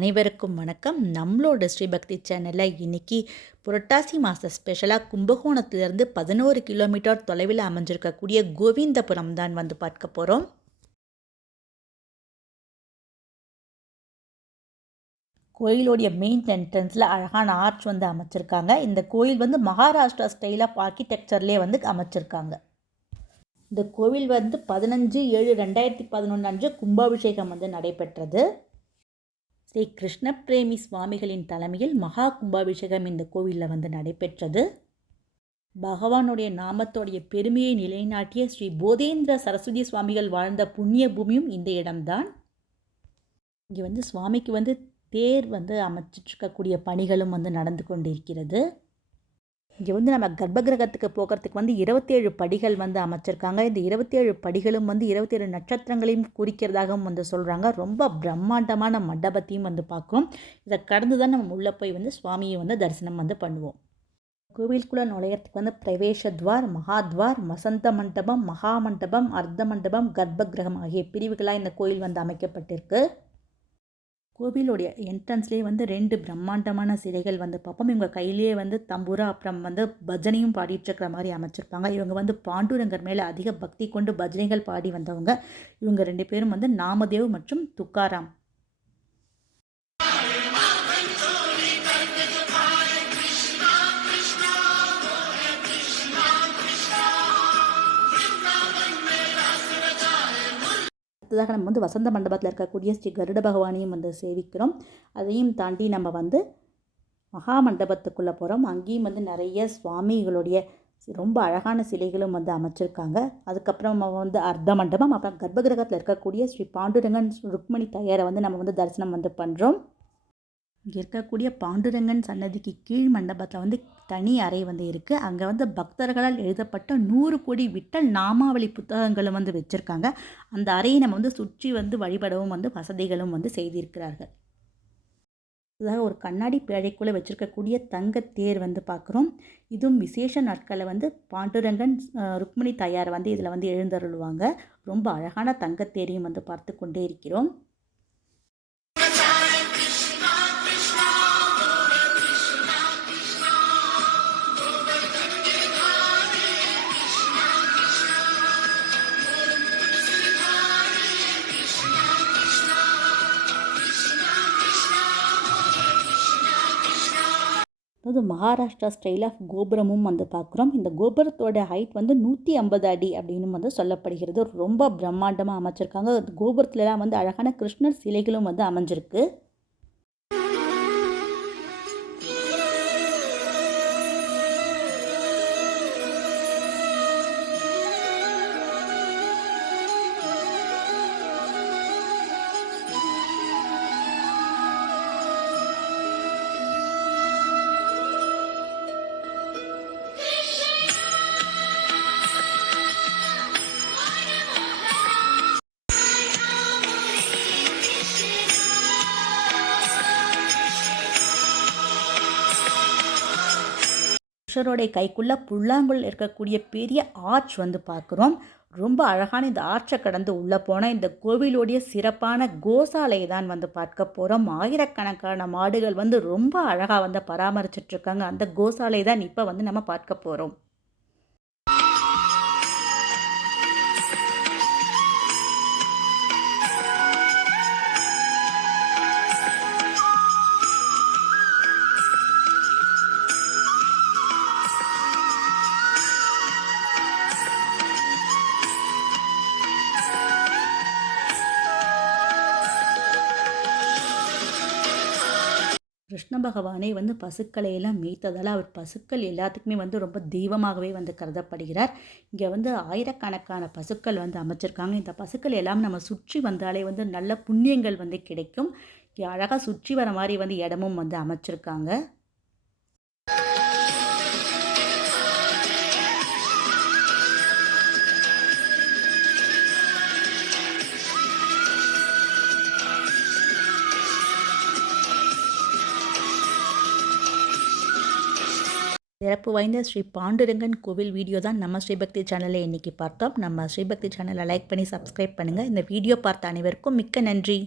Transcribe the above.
அனைவருக்கும் வணக்கம். நம்மளோட ஸ்ரீபக்தி சேனலில் இன்றைக்கி புரட்டாசி மாத ஸ்பெஷலாக கும்பகோணத்துலேருந்து 11 கிலோமீட்டர் தொலைவில் அமைஞ்சிருக்கக்கூடிய கோவிந்தபுரம் தான் வந்து பார்க்க போகிறோம். கோயிலுடைய மெயின் என்ட்ரன்ஸில் அழகான ஆர்ச் வந்து அமைச்சிருக்காங்க. இந்த கோயில் வந்து மகாராஷ்டிரா ஸ்டைல் ஆஃப் ஆர்கிடெக்சர்லேயே வந்து அமைச்சிருக்காங்க. இந்த கோவில் வந்து 15/7/2011 அன்று கும்பாபிஷேகம் வந்து நடைபெற்றது. ஸ்ரீ கிருஷ்ண பிரேமி சுவாமிகளின் தலைமையில் மகா கும்பாபிஷேகம் இந்த கோவிலில் வந்து நடைபெற்றது. பகவானுடைய நாமத்தோடைய பெருமையை நிலைநாட்டிய ஸ்ரீ போதேந்திர சரஸ்வதி சுவாமிகள் வாழ்ந்த புண்ணிய பூமியும் இந்த இடம்தான். இங்கே வந்து சுவாமிக்கு வந்து தேர் வந்து அமைச்சிட்ருக்கக்கூடிய பணிகளும் வந்து நடந்து கொண்டிருக்கிறது. இங்கே வந்து நம்ம கர்ப்பகிரகத்துக்கு போகிறதுக்கு வந்து 27 படிகள் வந்து அமைச்சிருக்காங்க. இந்த 27 படிகளும் வந்து 27 நட்சத்திரங்களையும் குறிக்கிறதாகவும் வந்து சொல்கிறாங்க. ரொம்ப பிரம்மாண்டமான மண்டபத்தையும் வந்து பார்க்குறோம். இதை கடந்து தான் நம்ம உள்ளே போய் வந்து சுவாமியை வந்து தரிசனம் வந்து பண்ணுவோம். கோவிலுக்குள்ளே நுழையிறதுக்கு வந்து பிரவேசத்வார், மகாத்வார், வசந்த மண்டபம், மகா மண்டபம், அர்த்த மண்டபம், கர்ப்பகிரகம் ஆகிய பிரிவுகளாக இந்த கோயில் வந்து அமைக்கப்பட்டிருக்கு. கோவிலுடைய என்ட்ரன்ஸ்லேயே வந்து 2 பிரம்மாண்டமான சிலைகள் வந்து பார்ப்போம். இவங்க கையிலேயே வந்து தம்பூரா அப்புறம் வந்து பஜனையும் பாடிட்டுருக்கிற மாதிரி அமைச்சிருப்பாங்க. இவங்க வந்து பாண்டுரங்கர் மேலே அதிக பக்தி கொண்டு பஜனைகள் பாடி வந்தவங்க. இவங்க 2 பேரும் வந்து நாமதேவ் மற்றும் துக்காராம். அடுத்ததாக நம்ம வந்து வசந்த மண்டபத்தில் இருக்கக்கூடிய ஸ்ரீ கருட பகவானையும் வந்து சேவிக்கிறோம். அதையும் தாண்டி நம்ம வந்து மகா மண்டபத்துக்குள்ளே போகிறோம். அங்கேயும் வந்து நிறைய சுவாமிகளுடைய ரொம்ப அழகான சிலைகளும் வந்து அமைச்சிருக்காங்க. அதுக்கப்புறம் நம்ம வந்து அர்த்த மண்டபம், அப்புறம் கர்ப்பகிரகத்தில் இருக்கக்கூடிய ஸ்ரீ பாண்டுரங்கன் ருக்மணி தாயாரை வந்து நம்ம வந்து தரிசனம் வந்து பண்ணுறோம். இங்கே இருக்கக்கூடிய பாண்டுரங்கன் சன்னதிக்கு கீழ் மண்டபத்தில் வந்து தனி அறை வந்து இருக்குது. அங்கே வந்து பக்தர்களால் எழுதப்பட்ட 100 கோடி விட்டல் நாமாவளி புத்தகங்களும் வந்து வச்சுருக்காங்க. அந்த அறையை நம்ம வந்து சுற்றி வந்து வழிபடவும் வந்து வசதிகளும் வந்து செய்திருக்கிறார்கள். இதாக ஒரு கண்ணாடி பேழைக்குள்ளே வச்சுருக்கக்கூடிய தங்கத்தேர் வந்து பார்க்குறோம். இதுவும் விசேஷ நாட்களில் வந்து பாண்டுரங்கன் ருக்மணி தாயார் வந்து இதில் வந்து எழுந்தருளுவாங்க. ரொம்ப அழகான தங்கத்தேரையும் வந்து பார்த்து கொண்டே இருக்கிறோம். அதாவது மகாராஷ்டிரா ஸ்டைல் ஆஃப் கோபுரமும் வந்து பார்க்குறோம். இந்த கோபுரத்தோட ஹைட் வந்து 150 அடி அப்படின்னு வந்து சொல்லப்படுகிறது. ரொம்ப பிரம்மாண்டமாக அமைச்சிருக்காங்க. கோபுரத்துலலாம் வந்து அழகான கிருஷ்ணர் சிலைகளும் வந்து அமைஞ்சிருக்கு. கிருஷ்ணருடைய கைக்குள்ளே புல்லாங்குழல் இருக்கக்கூடிய பெரிய ஆர்ச் வந்து பார்க்குறோம். ரொம்ப அழகான இந்த ஆர்ச்சை கடந்து உள்ளே போனால் இந்த கோவிலுடைய சிறப்பான கோசாலையை தான் வந்து பார்க்க போகிறோம். ஆயிரக்கணக்கான மாடுகள் வந்து ரொம்ப அழகாக வந்து பராமரிச்சிட்ருக்காங்க. அந்த கோசாலை தான் இப்போ வந்து நம்ம பார்க்க போகிறோம். கிருஷ்ண பகவானே வந்து பசுக்களை எல்லாம் மேய்த்ததால் அவர் பசுக்கள் எல்லாத்துக்குமே வந்து ரொம்ப தெய்வமாகவே வந்து கருதப்படுகிறார். இங்கே வந்து ஆயிரக்கணக்கான பசுக்கள் வந்து அமைச்சிருக்காங்க. இந்த பசுக்கள் எல்லாம் நம்ம சுற்றி வந்தாலே வந்து நல்ல புண்ணியங்கள் வந்து கிடைக்கும். இங்கே அழகாக சுற்றி வர மாதிரி வந்து இடமும் வந்து அமைச்சிருக்காங்க. சிறப்பு வாய்ந்த ஸ்ரீ பாண்டுரங்கன் கோவில் வீடியோ தான் நம்ம ஸ்ரீபக்தி சேனலில் இன்றைக்கி பார்த்தோம். நம்ம ஸ்ரீபக்தி சேனலை லைக் பண்ணி சப்ஸ்கிரைப் பண்ணுங்கள். இந்த வீடியோ பார்த்த அனைவருக்கும் மிக்க நன்றி.